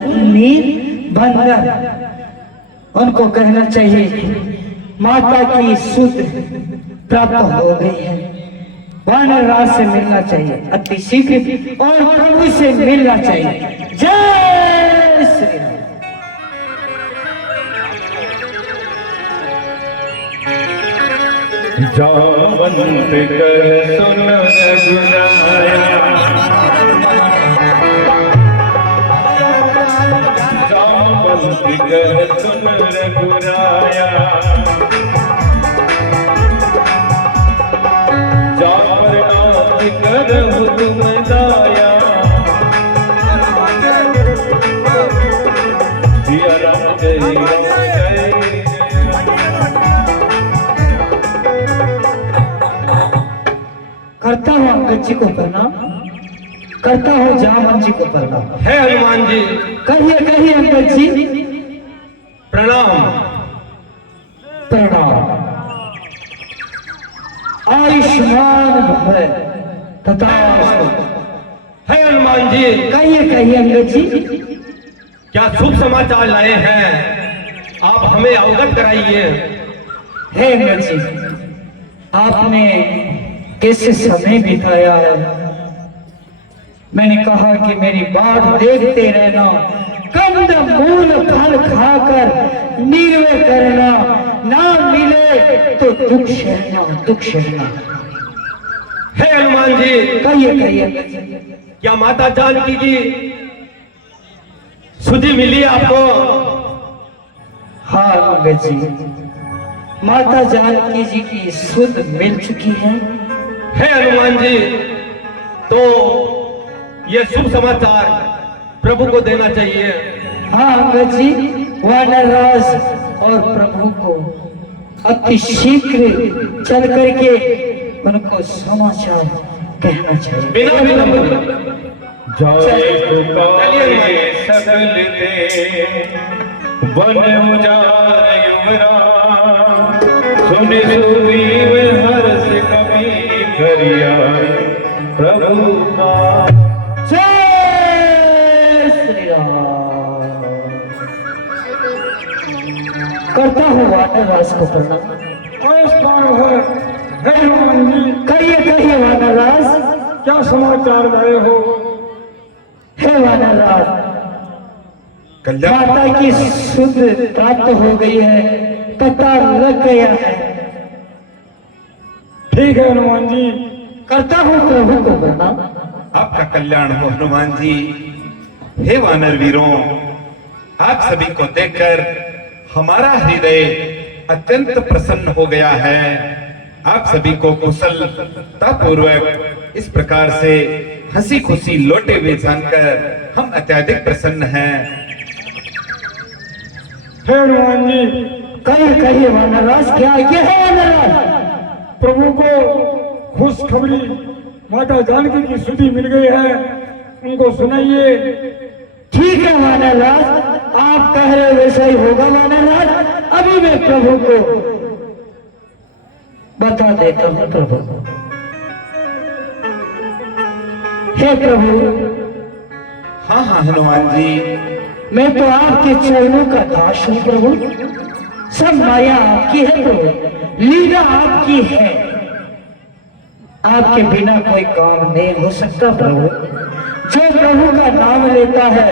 नील बंदर उनको कहना चाहिए माता की सुध प्राप्त हो गई है, वानर राज से मिलना चाहिए अति शीघ्र और प्रभु से मिलना चाहिए। जय श्री राम। जावंत कर सुन रघुराया, जावंत कर सुन रघुराया, जावरनाथ करहु तुम दाया, जिया राम जय राम जय। करता हूँ अंगद जी को प्रणाम, करता हूँ जामन जी को प्रणाम। है हनुमान जी, कहिए कहिए अंगद जी। प्रणाम। प्रणाम। आयुष्मान भव तथास्तु। है हनुमान जी, कहिए कहिए अंगद जी। क्या शुभ समाचार लाए हैं, आप हमें अवगत कराइए। हे अंगद जी, आपने कैसे समय बिताया है। मैंने कहा कि मेरी बात देखते रहना, कंद मूल फल खाकर निर्वय करना, ना मिले तो दुख सहना, दुख सहना। है हनुमान जी, कहिए कहिए। क्या माता जानकी की सुधि मिली आपको? हाँ अंगद जी, माता जानकी जी की सुध मिल चुकी है। है हनुमान जी, तो ये शुभ समाचार प्रभु को देना चाहिए। हाँ अंगद जी, वानरराज और प्रभु को अति शीघ्र चल करके उनको समाचार कहना चाहिए। बिना विलंब जाए पुकारे सकल दे, वन उजाड़ युवराज, सुनि सुग्रीव हर्ष कपि करिया, प्रभु का। जय श्री राम। करता हूँ वानरराज को प्रणाम। कहिए कहिए वानरराज, क्या समाचार लाए हो? हे वानरराज, माता की सुध प्राप्त हो गई है, पता लग गया है। ठीक है हनुमान जी। करता हूँ प्रभु को प्रणाम। आपका कल्याण हो हनुमान जी। हे वानर वीरों, आप सभी को देखकर हमारा हृदय अत्यंत प्रसन्न हो गया है। आप सभी को कुशलता पूर्वक इस प्रकार से हंसी खुशी लौटे हुए जानकर हम अत्यधिक प्रसन्न हैं। हे हनुमान जी, कहिए कहिए वानरराज, क्या ये है वानरराज? प्रभु को खुशखबरी माता जानकी की सुधि मिल गई है, उनको सुनाइए। ठीक है वानरराज, आप कह रहे वैसा ही होगा वानरराज। अभी मैं प्रभु को बता देता हूँ। प्रभु, हे प्रभु। हाँ हाँ हनुमान जी, मैं तो आपके चरणों का दास हूँ प्रभु। सब माया आपकी है प्रभु, लीला आपकी है। आपके बिना कोई काम नहीं हो सकता प्रभु। जो प्रभु का नाम लेता है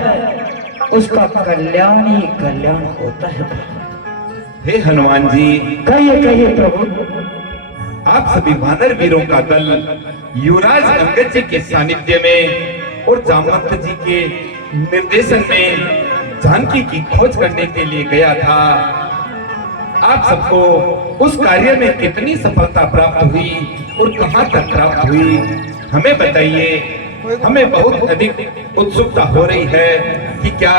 उसका कल्याण ही कल्याण होता है प्रभु। हे हनुमान जी, कहिए कहिए प्रभु। आप सभी वानर वीरों का दल युवराज अंगद जी के सानिध्य में और जामवंत जी के निर्देशन में जानकी की खोज करने के लिए गया था। आप सबको उस कार्य में कितनी सफलता प्राप्त हुई और कहां तक प्राप्त हुई, हमें बताइए। हमें बहुत अधिक उत्सुकता हो रही है कि क्या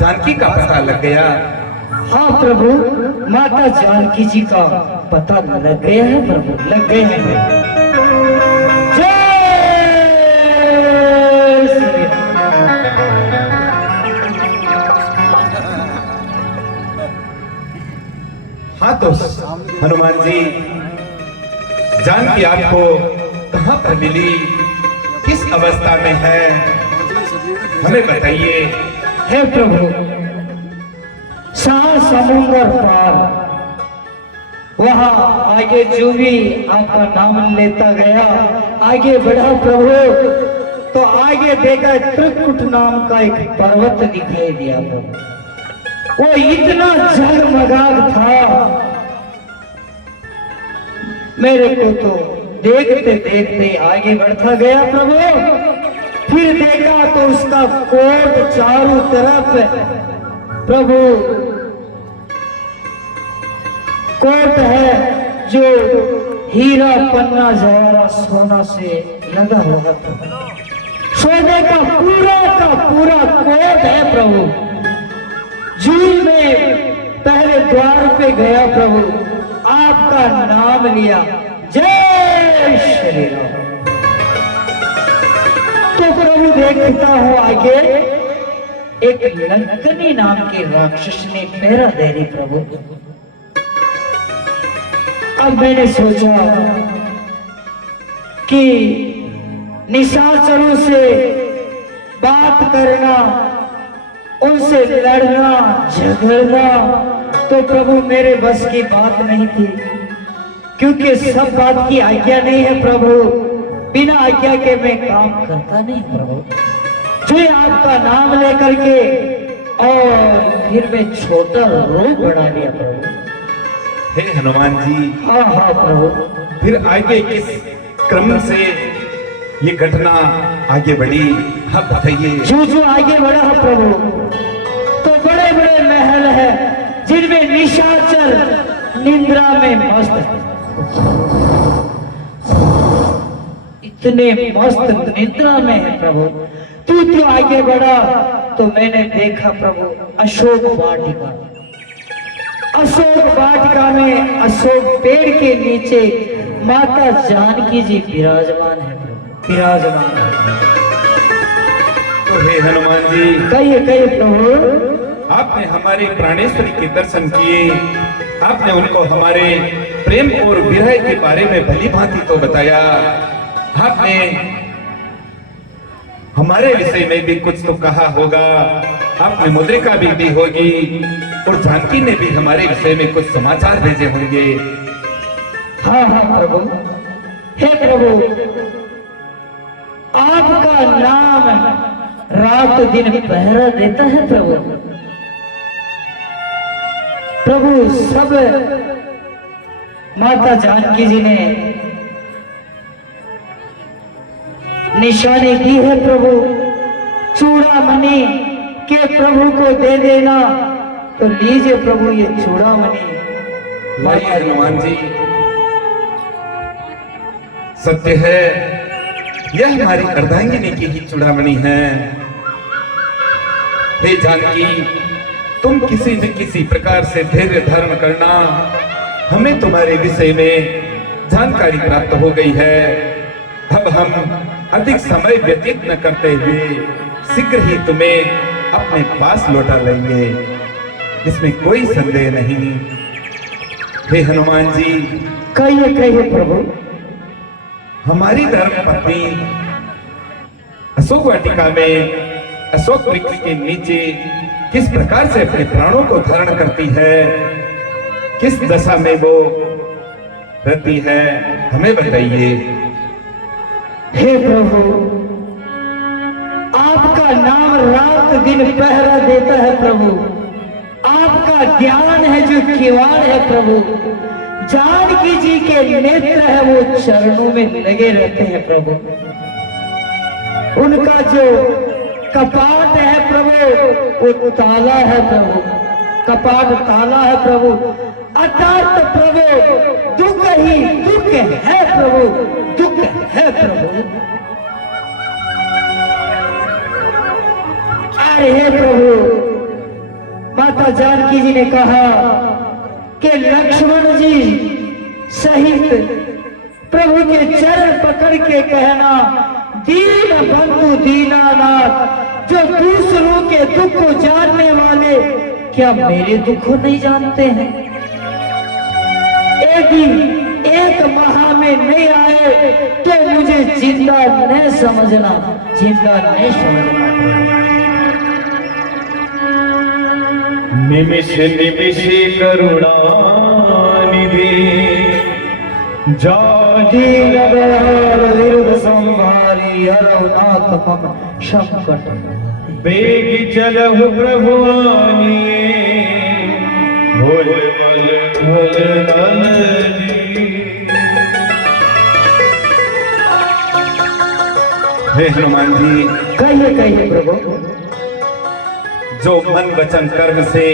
जानकी का पता लग गया? हाँ प्रभु, माता जानकी जी का पता लग गया है प्रभु, लग गया है। जय श्री राम। हाँ तो हनुमान जी, जानकी आपको कहां पर मिली, किस अवस्था में है, हमें बताइए। हे प्रभु, सात समुंदर पार वहां आगे जो भी आपका नाम लेता गया, आगे बढ़ा प्रभु, तो आगे देखा त्रिकुट नाम का एक पर्वत दिखाई दिया प्रभु। वो इतना जगमगाग था, मेरे को तो देखते देखते आगे बढ़ता गया प्रभु। फिर देखा तो उसका कोट चारों तरफ प्रभु कोट है जो हीरा पन्ना जवाहरा सोना से लगा हुआ था। सोने का पूरा कोट है प्रभु। जून में पहले द्वार पे गया प्रभु, आपका नाम लिया, जय श्री राम। तो प्रभु देखता हूं आगे एक लंकनी नाम के राक्षस ने पहरा दे रही प्रभु। अब मैंने सोचा कि निशाचरों से बात करना, उनसे लड़ना झगड़ना तो प्रभु मेरे बस की बात नहीं थी, क्योंकि सब बात की आज्ञा नहीं है प्रभु। बिना आज्ञा के मैं काम करता नहीं प्रभु। जो आपका नाम लेकर के और फिर मैं छोटा रूप बढ़ा लिया प्रभु। हे हनुमान जी, हाँ प्रभु। फिर आगे किस क्रम से ये घटना आगे बढ़ी, अब बताइए। जो आगे बढ़ा है प्रभु, तो बड़े बड़े महल है जिनमें निशाचर निद्रा में मस्त, इतने मस्त निद्रा में है प्रभु। तू आगे बढ़ा तो मैंने देखा प्रभु अशोक वाटिका। अशोक वाटिका में अशोक पेड़ के नीचे माता जानकी जी विराजमान है, विराजमान है। तो हे हनुमान जी, कहिए प्रभु। आपने हमारे प्राणेश्वरी के दर्शन किए, आपने उनको हमारे प्रेम और विरह के बारे में भली भांति तो बताया, आपने हमारे विषय में भी कुछ तो कहा होगा, आपने मुद्रिका भी दी होगी और जानकी ने भी हमारे विषय में कुछ समाचार भेजे होंगे। हाँ प्रभु। हे प्रभु, आपका नाम रात दिन पहरा देता है प्रभु। प्रभु सब माता जानकी जी ने निशानी की है प्रभु। चूड़ामणि के प्रभु को दे देना, तो लीजिए प्रभु ये चूड़ामणि। लाइए हनुमान जी, सत्य है यह हमारी अर्धांगिनी की ही चूड़ामणि है। हे जानकी, तुम किसी न किसी प्रकार से धैर्य धारण करना, हमें तुम्हारे विषय में जानकारी प्राप्त हो गई है। अब हम अधिक समय व्यतीत न करते हुए शीघ्र ही तुम्हें अपने पास लौटा लेंगे, इसमें कोई संदेह नहीं। हे हनुमान जी, कहिए प्रभु। हमारी धर्म पत्नी अशोक वाटिका में अशोक वृक्ष के नीचे किस प्रकार से अपने प्राणों को धारण करती है, किस दशा में वो रहती है, हमें बताइए। हे प्रभु, आपका नाम रात दिन पहरा देता है प्रभु। आपका ज्ञान है जो किवाड़ है प्रभु। जानकी जी के नेत्र है वो चरणों में लगे रहते हैं प्रभु। उनका जो कपाट है प्रभु वो ताला है प्रभु, कपाट ताला है प्रभु। अर्थात प्रभु दुख ही दुख है प्रभु, दुख है प्रभु। अरे हे प्रभु, माता जानकी जी ने कहा कि लक्ष्मण जी सहित प्रभु के चरण पकड़ के कहना, दीन बंधु दीनानाथ, जो दूसरों के दुख को जानने वाले क्या मेरे दुख को नहीं जानते हैं? यदि एक माह में नहीं आए तो मुझे जिंदा न समझना, जिंदा नहीं समझना। निमिष निमिष करुणा निधि जाजी विरुद्ध संहारी अरनाथ मम संकट बेग चलहु प्रभु आनिए भोल मल भोल नल जी। हे हनुमान जी, कहिए कहिए प्रभु। जो मन वचन कर्म से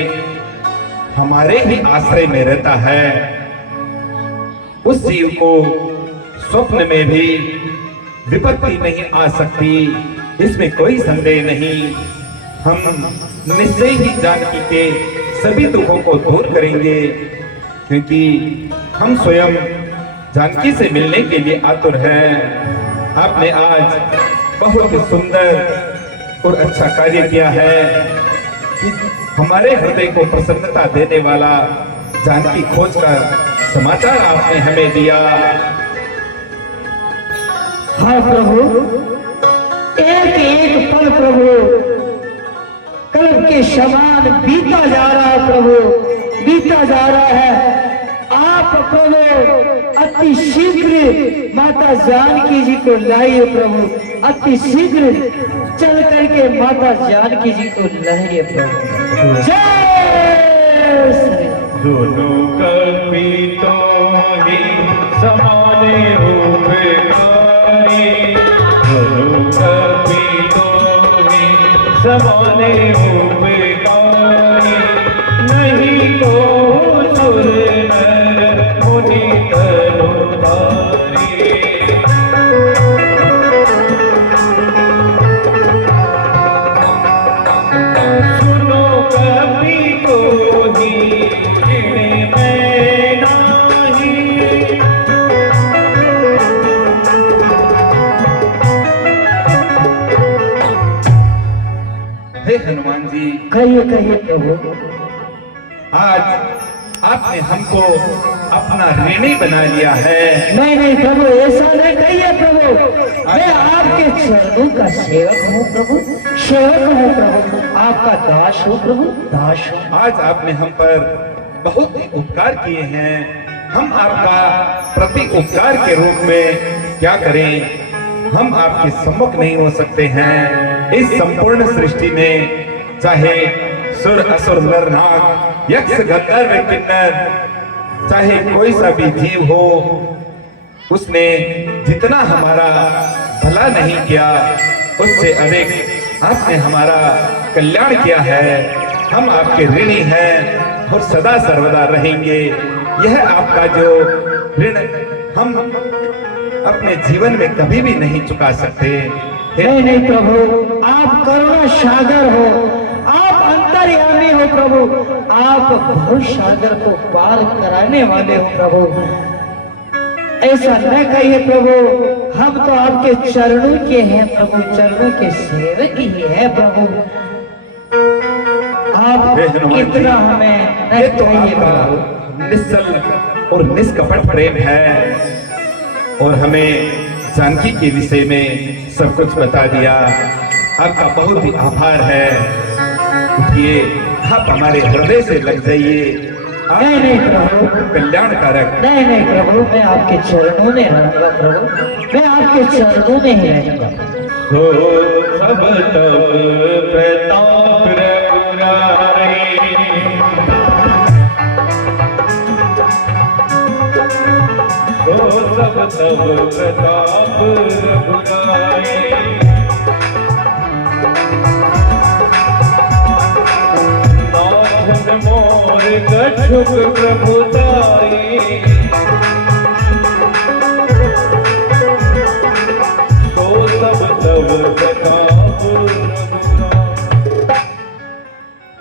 हमारे ही आश्रय में रहता है, उस जीव को स्वप्न में भी विपत्ति नहीं आ सकती, इसमें कोई संदेह नहीं। हम निश्चय ही जानकी के सभी दुखों को दूर करेंगे, क्योंकि हम स्वयं जानकी से मिलने के लिए आतुर हैं। आपने आज बहुत ही सुंदर और अच्छा कार्य किया है कि हमारे हृदय को प्रसन्नता देने वाला जानकी खोज का समाचार आपने हमें दिया। हाँ प्रभु, एक एक पल प्रभु कल्प के समान बीता जा रहा है प्रभु, बीता जा रहा है। आप प्रभु अति शीघ्र माता जानकी जी को लाइए प्रभु, अति शीघ्र चल करके माता जानकी जी को लाइए प्रभु। जय श्री राम। दोनों कल्पितों ही समाने उपकारी, दोनों कल्पितों ही समाने उपकारी, नहीं को सुर नर मुनि तनुधारी। सुनो कवि को ही जिन्हें मैं नाही, हे हनुमान जी, कहिए कहिए प्रभु। आज आपने हमको अपना ऋणी बना लिया है। नहीं नहीं प्रभु, ऐसा नहीं कहिए प्रभु। मैं आपके चरणों का सेवक हूँ प्रभु, सेवक हूँ प्रभु, आपका दास हूँ प्रभु, दास हूँ। आज आपने हम पर बहुत ही उपकार किए हैं, हम आपका प्रति उपकार के रूप में क्या करें। हम आपके सम्मुख नहीं हो सकते हैं। इस संपूर्ण सृष्टि में चाहे सुर असुर नर नाग यक्ष गंधर्व किन्नर, चाहे कोई सा भी जीव हो, उसने जितना हमारा भला नहीं किया, उससे अधिक आपने हमारा कल्याण किया है। हम आपके ऋणी हैं और सदा सर्वदा रहेंगे। यह आपका जो ऋण हम अपने जीवन में कभी भी नहीं चुका सकते। नहीं नहीं प्रभु, आप करुणा सागर हो, आप अंतर्यामी हो प्रभु, आप भव सागर को पार कराने वाले हो प्रभु। ऐसा न कहिए प्रभु, हम तो आपके चरणों के हैं प्रभु, चरणों के सेवक ही है प्रभु। आप इतना हमें ये न तो कहिए प्रभु। आपका निश्चल और निष्कपट प्रेम है, और हमें जानकी के विषय में सब कुछ बता दिया। आपका बहुत ही आभार है। उठिए, आप हमारे हृदय से लग जाइए। आप नहीं नहीं प्रभु, कल्याणकारक। नहीं नहीं प्रभु, मैं आपके चरणों में रहूंगा प्रभु, मैं आपके चरणों में ही रहूंगा। हो सब तब प्रताप रघुराई, हो सब तब प्रताप रघुराई। नाथ मोर कछुक प्रभुताई, तो सब तब प्रताप रघुराई।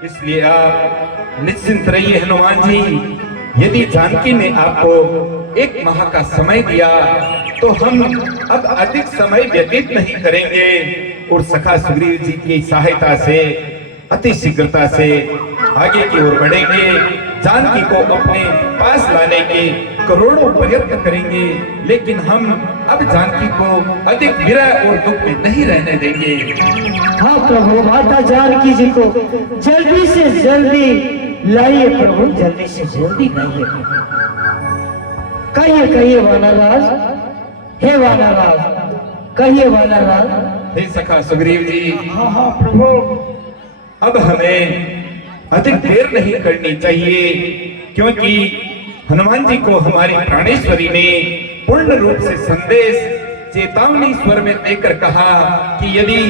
इसलिए आप निश्चिंत रहिए हनुमान जी। यदि जानकी ने आपको 1 माह का समय दिया, तो हम अब अधिक समय व्यतीत नहीं करेंगे और सखा सुग्रीव जी की सहायता से अति शीघ्रता से आगे की ओर बढ़ेंगे। जानकी को अपने पास लाने के करोड़ों प्रयत्न करेंगे, लेकिन हम अब जानकी को अधिक विरह और दुख में नहीं रहने देंगे। हाँ प्रभु, माता जानकी जी को जल्दी से जल्दी लाइए प्रभु, जल्दी से जल्दी लाइए। कहिए कहिए वानरराज, हे वानरराज, कहिए वानरराज। हे सखा सुग्रीव जी, हाँ हाँ प्रभु। अब हमें अधिक देर नहीं करनी चाहिए, क्योंकि हनुमान जी को हमारी प्राणेश्वरी ने पूर्ण रूप से संदेश चेतावनी स्वर में देकर कहा कि यदि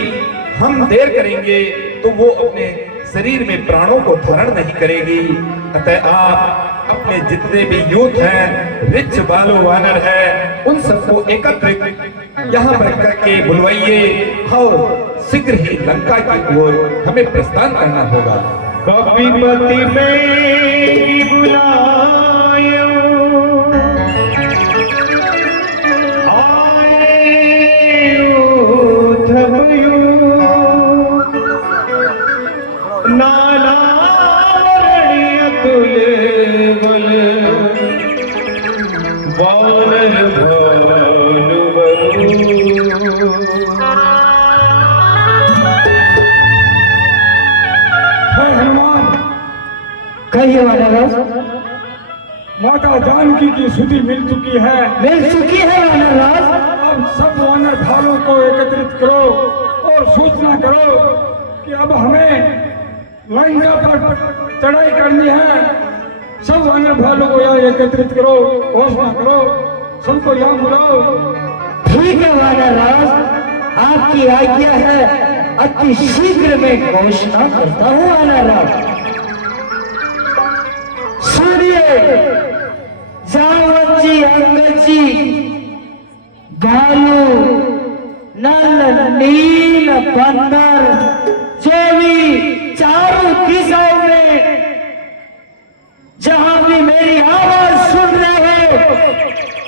हम देर करेंगे तो वो अपने शरीर में प्राणों को धारण नहीं करेगी। अतः आप अपने जितने भी यूथ हैं, रिच बालो वानर है, उन सबको एकत्रित यहाँ पर करके बुलवाइए और शीघ्र ही लंका की ओर हमें प्रस्थान करना होगा। कपिपति बेगी बुलायो, आए उद्धवयो, नाना वरणी अतुल बल, वानर भानु बरु। हे हनुमान, कहिए वानरराज। माता जानकी की सुधि मिल चुकी है। मिल चुकी है वानरराज। अब सब वानर भालों को एकत्रित करो और सूचना करो कि अब हमें लंका पर चढ़ाई करनी है। सब वानर भालों को यहाँ एकत्रित करो, घोषणा करो, सबको यहाँ बुलाओ। ठीक है वानरराज, आपकी आज्ञा है, अति शीघ्र में घोषणा करता हूँ वानरराज। सुनिए, जावत जी, अंगद जी, भालू, नल, नील, बंदर, जो भी चारों दिशाओं में जहां भी मेरी आवाज सुन रहे हो,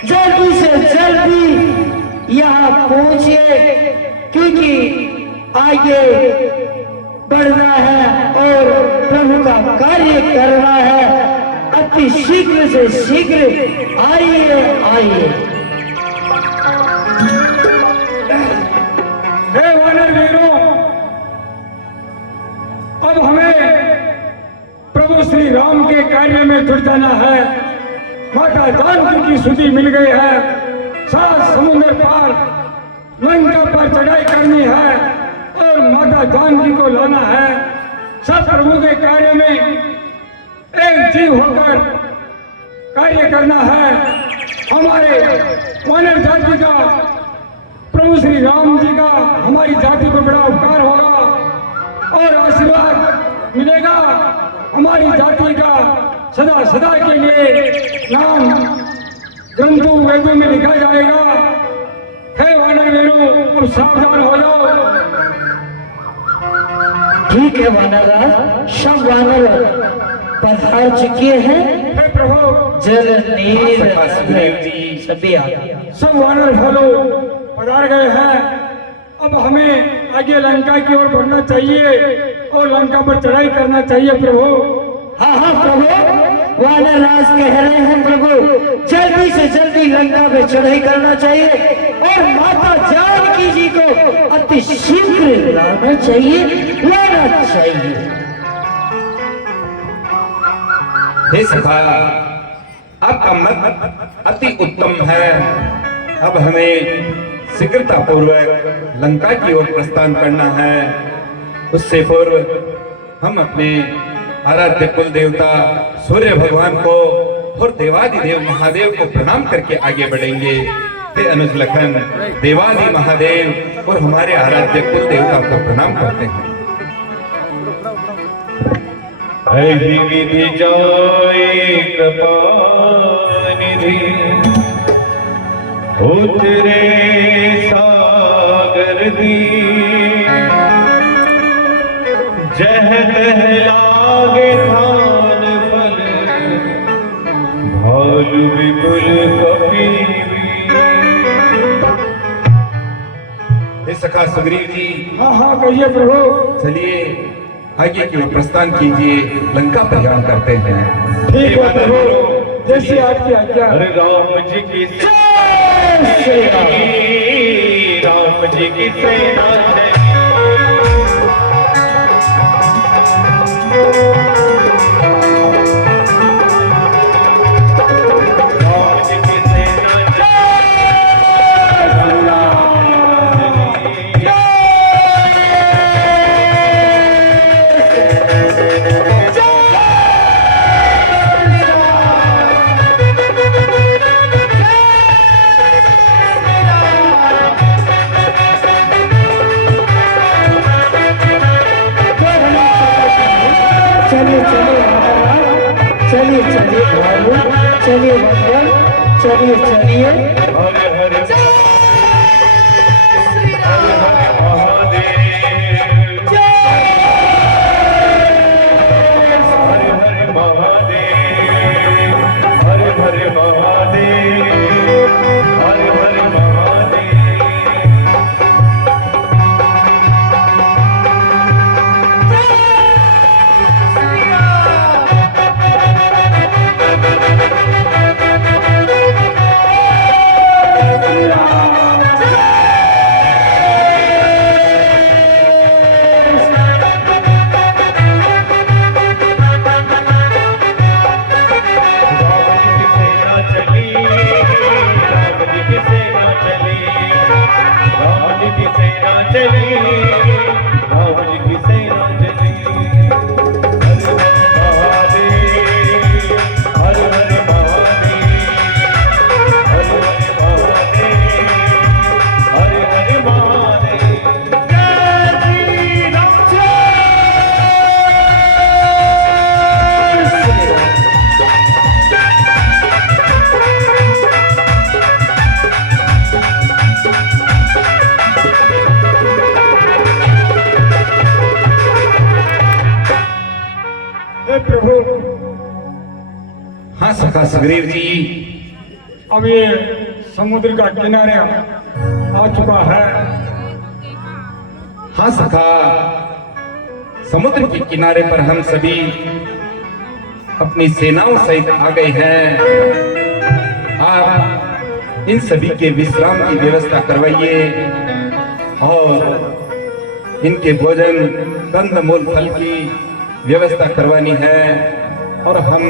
जल्दी से जल्दी यहाँ पहुंचिए, क्योंकि आगे बढ़ना है और प्रभु का कार्य करना है। अति शीघ्र से शीघ्र आइए आइए। हे वानर वीरों, अब हमें प्रभु श्री राम के कार्य में जुट जाना है। माता जानकी की सुधि मिल गई है। 7 समुद्र पार लंका पर चढ़ाई करनी है और माता जानकी को लाना है। सब प्रभु के कार्य में एक जीव होकर कार्य करना है। हमारे वानर जाति का, प्रभु श्री राम जी का हमारी जाति पर बड़ा उपकार होगा और आशीर्वाद मिलेगा। हमारी जाति का सदा सदा के लिए नाम ग्रंथों वेदों में लिखा जाएगा। हे वानर वीरों, अब सावधान हो जाओ। ठीक है वानरराज, सब वानर पधार चुके हैं। हे प्रभु, जल, नील, सुग्रीव जी, सभी आ गए। सब वानर भालो पधार गए हैं। अब हमें आगे लंका की ओर बढ़ना चाहिए और लंका पर चढ़ाई करना चाहिए प्रभु। हाँ हाँ प्रभु, वानरराज कह रहे हैं प्रभु, जल्दी से जल्दी लंका में चढ़ाई करना चाहिए और माता जानकी जी को अति शीघ्र लाना चाहिए, लाना चाहिए। हे सखा, आपका मत अति उत्तम है। अब हमें शीघ्रता पूर्वक लंका की ओर प्रस्थान करना है। उससे पूर्व हम अपने आराध्य कुल देवता सूर्य भगवान को और देवादिदेव महादेव को प्रणाम करके आगे बढ़ेंगे। हे अनुज लखन, देवादि महादेव और हमारे आराध्य कुल देवता को प्रणाम करते हैं। ऐसी विधि जाए कृपा निधि, उतरे सागर दी, जह तह लागे खान फल, भालु विपुल कपीवी। हे सखा सुग्रीव जी, हाँ हाँ कहिए प्रभु। चलिए आगे की ओर प्रस्थान कीजिए, लंका प्रयाण करते हैं। ठीक है प्रभु, जैसी आपकी आज्ञा। अरे राम जी की जय श्री राम। राम जी की सेना है। चलिए चलिए भाई, चलिए भगवान, चलिए चलिए। हरे हरे श्री राम। महादेव, हरे हरे महादेव, हरे हरे महादेव, हरे हरे महादेव। प्रभु, हाँ सखा सुग्रीव जी, अब ये समुद्र का किनारे आ चुका है। हाँ सखा, समुद्र के किनारे पर हम सभी अपनी सेनाओं सहित आ गए हैं। आप इन सभी के विश्राम की व्यवस्था करवाइए और इनके भोजन कंदमूल फल की व्यवस्था करवानी है और हम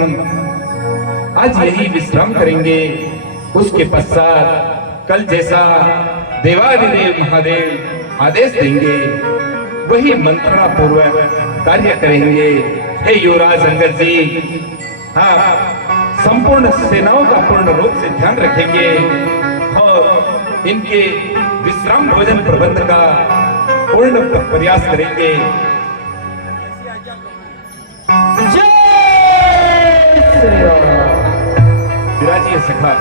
आज यही विश्राम करेंगे। उसके पश्चात कल जैसा देवादिदेव महादेव आदेश देंगे वही मंत्रणा पूर्वक कार्य करेंगे। हे युवराज अंगद जी, हाँ, संपूर्ण सेनाओं का पूर्ण रूप से ध्यान रखेंगे और इनके विश्राम भोजन प्रबंध का पूर्ण प्रयास करेंगे। श्री राम। विराजिए सखा।